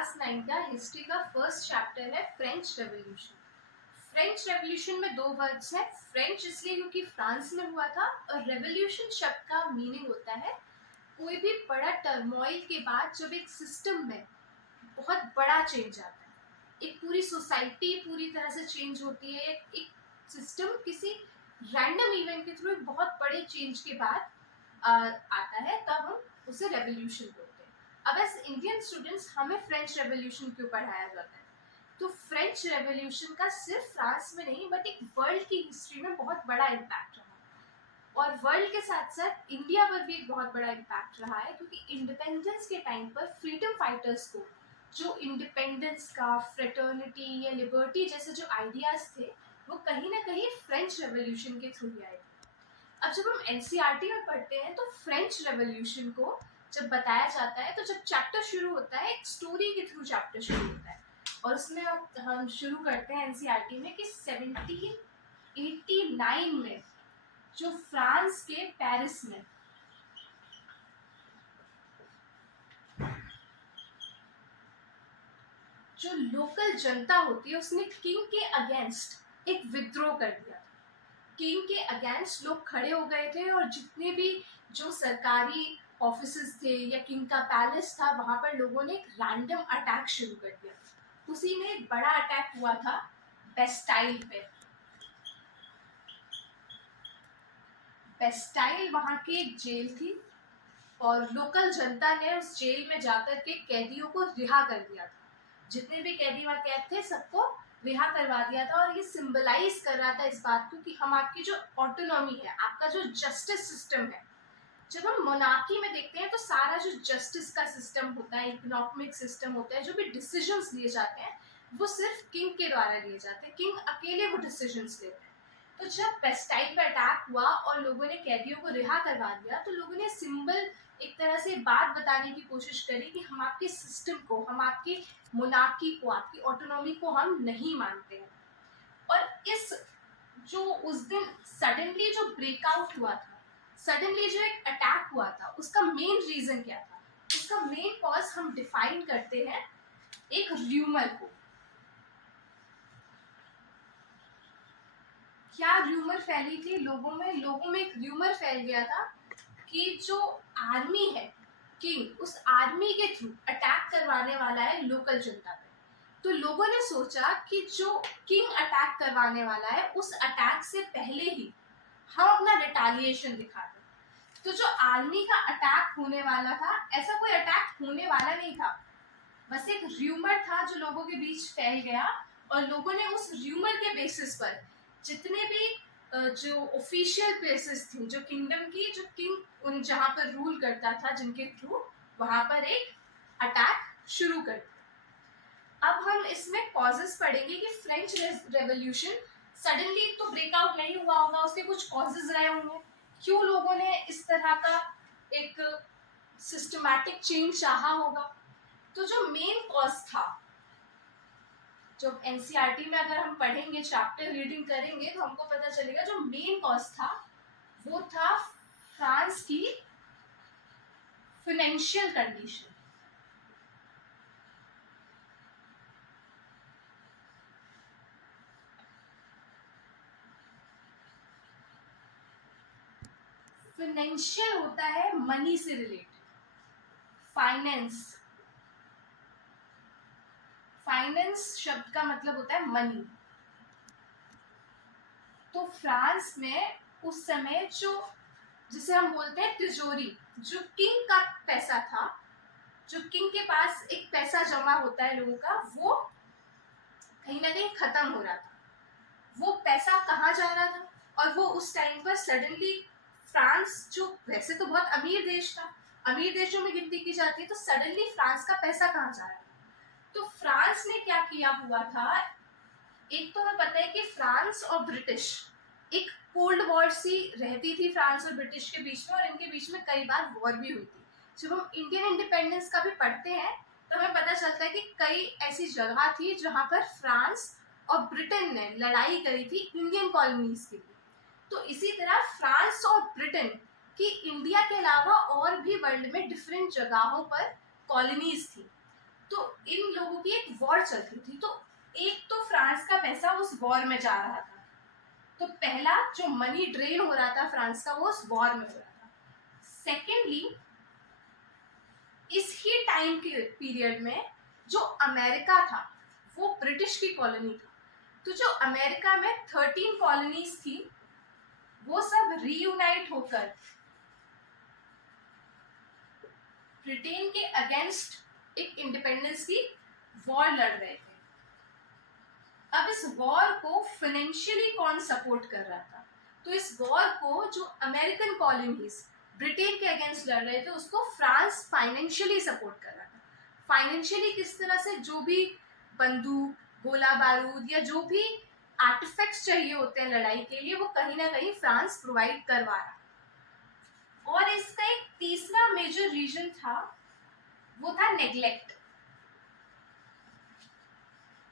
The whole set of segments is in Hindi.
क्लास 9 का हिस्ट्री का फर्स्ट चैप्टर है फ्रेंच रेवोल्यूशन। फ्रेंच रेवोल्यूशन में दो वर्ड्स है, फ्रेंच इसलिए क्योंकि फ्रांस में हुआ था, और रेवोल्यूशन शब्द का मीनिंग होता है कोई भी बड़ा टर्मोइल के बाद जब एक सिस्टम में बहुत बड़ा चेंज आता है, एक पूरी सोसाइटी पूरी तरह से चेंज होती है, एक सिस्टम किसी रैंडम इवेंट के थ्रू एक बहुत बड़े चेंज के बाद आता है, तब हम उसे रेवोल्यूशन बोलते हैं। अब एज इंडियन स्टूडेंट्स हमें फ्रेंच रेवोल्यूशन क्यों पढ़ाया जाता है? तो फ्रेंच रेवोल्यूशन का सिर्फ फ्रांस में नहीं बट एक वर्ल्ड की हिस्ट्री में बहुत बड़ा इम्पैक्ट रहा, और वर्ल्ड के साथ साथ इंडिया पर भी एक बहुत बड़ा इम्पैक्ट रहा है, क्योंकि इंडिपेंडेंस के टाइम पर फ्रीडम फाइटर्स को जो इंडिपेंडेंस का, फ्रेटर्निटी या लिबर्टी जैसे जो आइडियाज थे, वो कहीं ना कहीं फ्रेंच रेवोल्यूशन के थ्रू ही आए थे। अब जब हम एनसीईआरटी में पढ़ते हैं तो फ्रेंच रेवोल्यूशन को जब बताया जाता है, तो जब चैप्टर शुरू होता है एक स्टोरी के थ्रू चैप्टर शुरू होता है, और उसमें हम शुरू करते हैं एनसीईआरटी में कि 1789 में जो फ्रांस के पेरिस में जो लोकल जनता होती है उसने किंग के अगेंस्ट एक विद्रोह कर दिया। किंग के अगेंस्ट लोग खड़े हो गए थे, और जितने भी जो सरकारी ऑफिसेस थे या किंग का पैलेस था, वहां पर लोगों ने एक रैंडम अटैक शुरू कर दिया। उसी में एक बड़ा अटैक हुआ था बेस्टाइल पे। बेस्टाइल वहां की एक जेल थी, और लोकल जनता ने उस जेल में जाकर के कैदियों को रिहा कर दिया था। जितने भी कैदी वहां कैद थे सबको रिहा करवा दिया था, और ये सिंबलाइज कर रहा था इस बात को कि हम आपकी जो ऑटोनॉमी है, आपका जो जस्टिस सिस्टम है, जब हम मोनार्की में देखते हैं तो सारा जो जस्टिस का सिस्टम होता है, इकोनॉमिक सिस्टम होता है, जो भी डिसीजंस लिए जाते हैं वो सिर्फ किंग के द्वारा लिए जाते हैं, किंग अकेले वो डिसीजंस लेते हैं। तो जब बेस्टाइल पे अटैक हुआ और लोगों ने कैदियों को रिहा करवा दिया, तो लोगों ने सिंबल एक तरह से बात बताने की कोशिश करी कि हम आपके सिस्टम को, हम आपकी मोनार्की को, आपकी ऑटोनॉमी को हम नहीं मानते हैं। और इस जो उस दिन सडनली जो ब्रेकआउट हुआ था, सडनली जो एक अटैक हुआ था, उसका मेन रीजन क्या था? उसका मेन कॉज हम डिफाइन करते हैं एक र्यूमर को। क्या र्यूमर फैली थी लोगों में एक र्यूमर फैल गया था कि जो आर्मी है, किंग उस आर्मी के थ्रू अटैक करवाने वाला है लोकल जनता पे। तो लोगों ने सोचा कि जो किंग अटैक करवाने वाला है, उस अटैक से पहले ही हम अपना रिटालिएशन दिखा दें। तो जो आर्मी का अटैक होने वाला था, ऐसा कोई अटैक होने वाला नहीं था, बस एक र्यूमर था जो लोगों के बीच फैल गया, और लोगों ने उस र्यूमर के बेसिस पर जितने भी जो ऑफिशियल प्लेसेस थी जो किंगडम की, जो किंग उन जहाँ पर रूल करता था, जिनके थ्रू वहां पर एक अटैक शुरू कर दिया। अब हम इसमें कॉजेस पढ़ेंगे कि फ्रेंच रेवोल्यूशन सडनली तो ब्रेकआउट नहीं हुआ होगा, उसके कुछ कॉजेस रहे होंगे, क्यों लोगों ने इस तरह का एक सिस्टमैटिक चेंज चाहा होगा। तो जो मेन कॉज था, जब एनसीईआरटी में अगर हम पढ़ेंगे, चैप्टर रीडिंग करेंगे, तो हमको पता चलेगा जो मेन कॉज था वो था फ्रांस की फाइनेंशियल कंडीशन। फाइनेंशियल होता है मनी से रिलेटेड, फाइनेंस। फाइनेंस शब्द का मतलब होता है मनी। तो फ्रांस में उस समय जो, जिसे हम बोलते हैं तिजोरी, जो किंग का पैसा था, जो किंग के पास एक पैसा जमा होता है लोगों का, वो कहीं ना कहीं खत्म हो रहा था। वो पैसा कहाँ जा रहा था? और वो उस टाइम पर सडनली फ्रांस, जो वैसे तो बहुत अमीर देश था, अमीर देशों में गिनती की जाती है, तो सडनली फ्रांस का पैसा कहाँ जा रहा था? तो फ्रांस ने क्या किया हुआ था, एक तो हमें पता है कि फ्रांस और ब्रिटिश एक कोल्ड वॉर सी रहती थी फ्रांस और ब्रिटिश के बीच में, और इनके बीच में कई बार वॉर भी हुई थी। जब हम इंडियन इंडिपेंडेंस का भी पढ़ते हैं तो हमें पता चलता है कि कई ऐसी जगह थी जहाँ पर फ्रांस और ब्रिटेन ने लड़ाई करी थी इंडियन कॉलोनीज के लिए। तो इसी तरह फ्रांस और ब्रिटेन की इंडिया के अलावा और भी वर्ल्ड में डिफरेंट जगहों पर कॉलोनीज थी। तो इन लोगों की एक वॉर चल रही थी, तो एक तो फ्रांस का पैसा उस वॉर में जा रहा था, तो पहला जो मनी ड्रेन हो रहा था फ्रांस का वो उस वॉर में हो रहा था। सेकेंडली, इस ही टाइम के पीरियड में जो अमेरिका था वो ब्रिटिश की कॉलोनी था, तो जो अमेरिका में 13 कॉलोनीज थी वो सब रीयूनाइट होकर ब्रिटेन के अगेंस्ट एक इंडिपेंडेंस की वॉर लड़ रहे थे। अब इस वॉर को फाइनेंशियली कौन सपोर्ट कर रहा था? तो इस वॉर को जो अमेरिकन कॉलोनीज ब्रिटेन के अगेंस्ट लड़ रहे थे उसको फ्रांस फाइनेंशियली सपोर्ट कर रहा था। फाइनेंशियली किस तरह से? जो भी बंदूक, गोला बारूद या जो भी आर्टिफैक्ट्स चाहिए होते हैं लड़ाई के लिए वो कहीं ना कहीं फ्रांस प्रोवाइड करवा रहा। और इसका एक तीसरा मेजर रीजन था, वो था नेग्लेक्ट।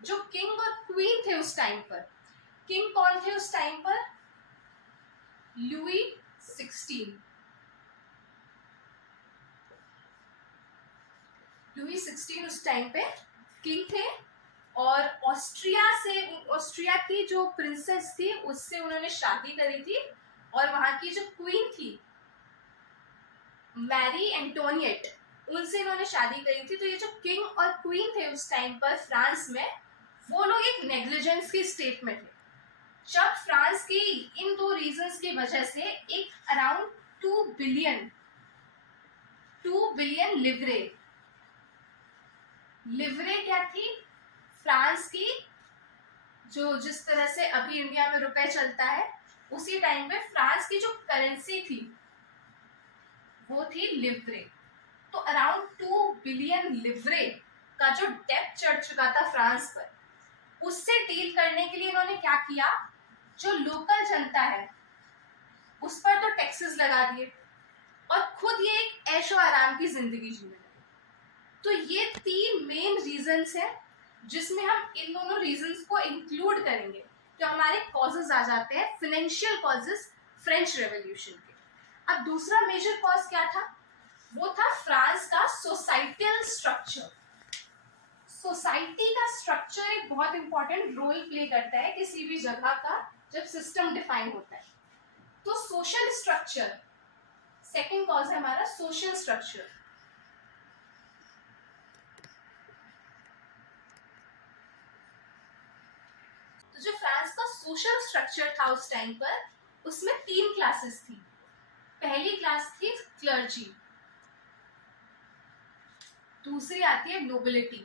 जो किंग और क्वीन थे उस टाइम पर, किंग कौन थे उस टाइम पर? लुई 16। लुई 16 उस टाइम पे किंग थे और ऑस्ट्रिया की जो प्रिंसेस थी उससे उन्होंने शादी करी थी, और वहां की जो क्वीन थी मैरी एंटोनिएट, उनसे इन्होंने शादी करी थी। तो ये जो किंग और क्वीन थे उस टाइम पर फ्रांस में, वो लोग एक नेग्लिजेंस की स्टेट में थे। जब फ्रांस की इन दो रीजंस की वजह से एक अराउंड 2 बिलियन लिवरे क्या थी? फ्रांस की जो जिस तरह से अभी इंडिया में रुपए चलता है उसी टाइम पे फ्रांस की जो करेंसी थी वो थी लिवरे। तो अराउंड 2 बिलियन लिवरे का जो डेब्ट चढ़ चुका था फ्रांस पर, उससे डील करने के लिए इन्होंने क्या किया? जो लोकल जनता है उस पर तो टैक्सेस लगा दिए और खुद ये एक ऐशो आराम की जिंदगी जीने लगे। तो ये 3 मेन रीजंस हैं जिसमें हम इन दोनों रीजंस को इंक्लूड करेंगे, तो हमारे कॉजेज आ जाते हैं फाइनेंशियल कॉजेज फ्रेंच रेवोल्यूशन के। अब दूसरा मेजर कॉज क्या था? वो था फ्रांस का सोसाइटल स्ट्रक्चर। सोसाइटी का स्ट्रक्चर एक बहुत इंपॉर्टेंट रोल प्ले करता है किसी भी जगह का जब सिस्टम डिफाइन होता है। तो सोशल स्ट्रक्चर, सेकंड कॉज है हमारा सोशल स्ट्रक्चर। तो जो फ्रांस का सोशल स्ट्रक्चर था उस टाइम पर, उसमें 3 क्लासेस थी। पहली क्लास थी क्लर्जी, दूसरी आती है नोबिलिटी,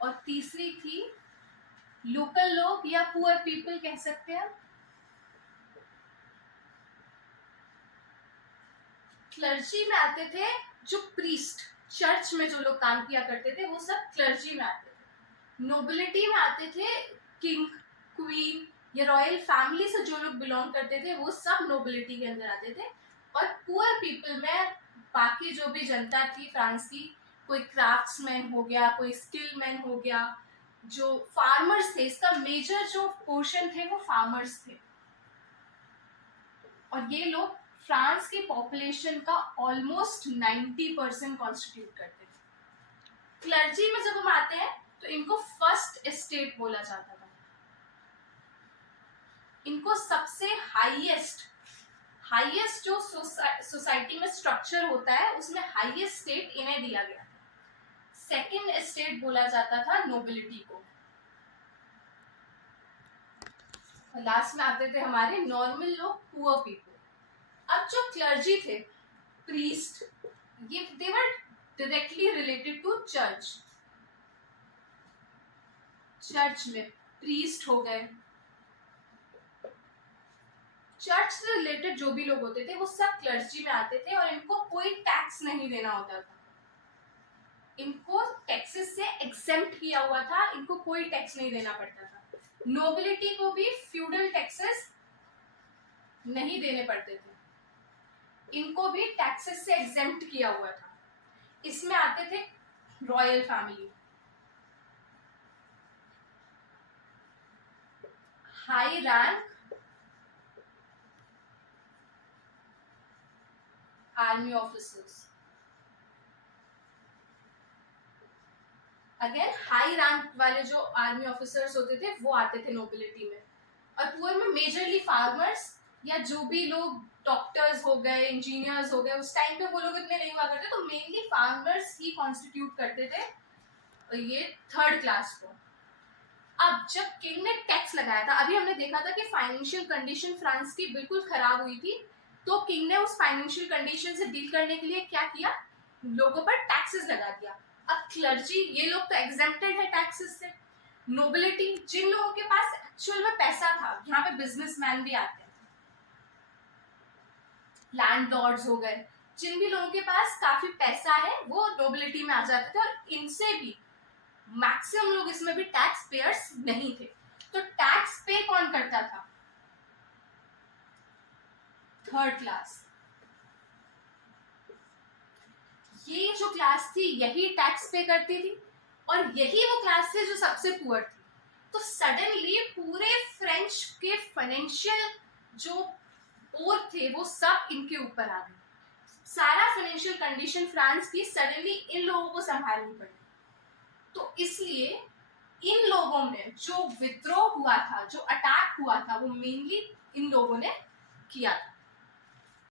और तीसरी थी लोकल लोग या पुअर पीपल कह सकते हैं। क्लर्जी में आते थे जो प्रीस्ट, चर्च में जो लोग काम किया करते थे वो सब क्लर्जी में आते थे। नोबिलिटी में आते थे किंग, क्वीन या रॉयल फैमिली से जो लोग बिलोंग करते थे वो सब नोबिलिटी के अंदर आते थे। और पुअर पीपल में बाकी जो भी जनता थी फ्रांस की, कोई क्राफ्ट्समैन हो गया, कोई स्किल मैन हो गया, जो फार्मर्स थे, इसका मेजर जो पोर्शन थे वो फार्मर्स थे। और ये लोग फ्रांस की पॉपुलेशन का ऑलमोस्ट 90% कॉन्स्टिट्यूट करते थे। क्लर्जी में जब हम आते हैं तो इनको फर्स्ट एस्टेट बोला जाता था। इनको सबसे हाईएस्ट जो सोसाइटी में स्ट्रक्चर होता है उसमें हाईएस्ट स्टेट इन्हें दिया गया था। सेकंड एस्टेट बोला जाता था नोबिलिटी को। लास्ट में आते थे हमारे नॉर्मल लोग, पुअर पीपल। अब जो क्लर्जी थे, प्रीस्ट, ये they were directly related to church. Church में प्रीस्ट हो गए, चर्च से रिलेटेड जो भी लोग होते थे वो सब क्लर्जी में आते थे और इनको कोई टैक्स नहीं देना होता था। इनको टैक्सेस से एग्जेम्प्ट किया हुआ था, इनको कोई टैक्स नहीं देना पड़ता था। नोबिलिटी को भी फ्यूडल टैक्सेस नहीं देने पड़ते थे, इनको भी टैक्सेस से एग्जेम्प्ट किया हुआ था। इसमें आते थे royal family, high rank army officers. Again high rank वाले जो आर्मी ऑफिसर्स होते थे वो आते थे नोबिलिटी में, और पुअर में मेजरली फार्मर्स या जो भी लोग डॉक्टर्स हो गए, इंजीनियर्स हो गए, उस टाइम पे वो लोग इतने नहीं हुआ करते, तो मेनली फार्मर्स ही कॉन्स्टिट्यूट करते थे ये थर्ड क्लास को। अब जब किंग ने टैक्स लगाया था, अभी हमने देखा था कि फाइनेंशियल कंडीशन फ्रांस की बिल्कुल खराब हुई थी, तो किंग ने उस फाइनेंशियल कंडीशन से डील करने के लिए क्या किया, लोगों पर टैक्सेस लगा दिया। अब क्लर्जी, ये लोग तो एग्जेम्प्टेड है टैक्सेस से। नोबिलिटी, जिन लोगों के पास एक्चुअल में पैसा था, यहाँ पे बिजनेसमैन भी आते हैं, लैंडलॉर्ड्स हो गए, जिन भी लोगों के पास काफी पैसा है वो नोबिलिटी में आ जाते थे, और इनसे भी मैक्सिमम लोग इसमें भी टैक्स पेयर्स नहीं थे। तो टैक्स पे कौन करता था, थर्ड क्लास। ये जो क्लास थी यही टैक्स पे करती थी, और यही वो क्लास थी जो सबसे पुअर थी। तो सडनली पूरे फ्रेंच के फाइनेंशियल जो पोर थे वो सब इनके ऊपर आ गए। सारा फाइनेंशियल कंडीशन फ्रांस की सडनली इन लोगों को संभालनी पड़ी। तो इसलिए इन लोगों ने जो विद्रोह हुआ था, जो अटैक हुआ था, वो मेनली इन लोगों ने किया था।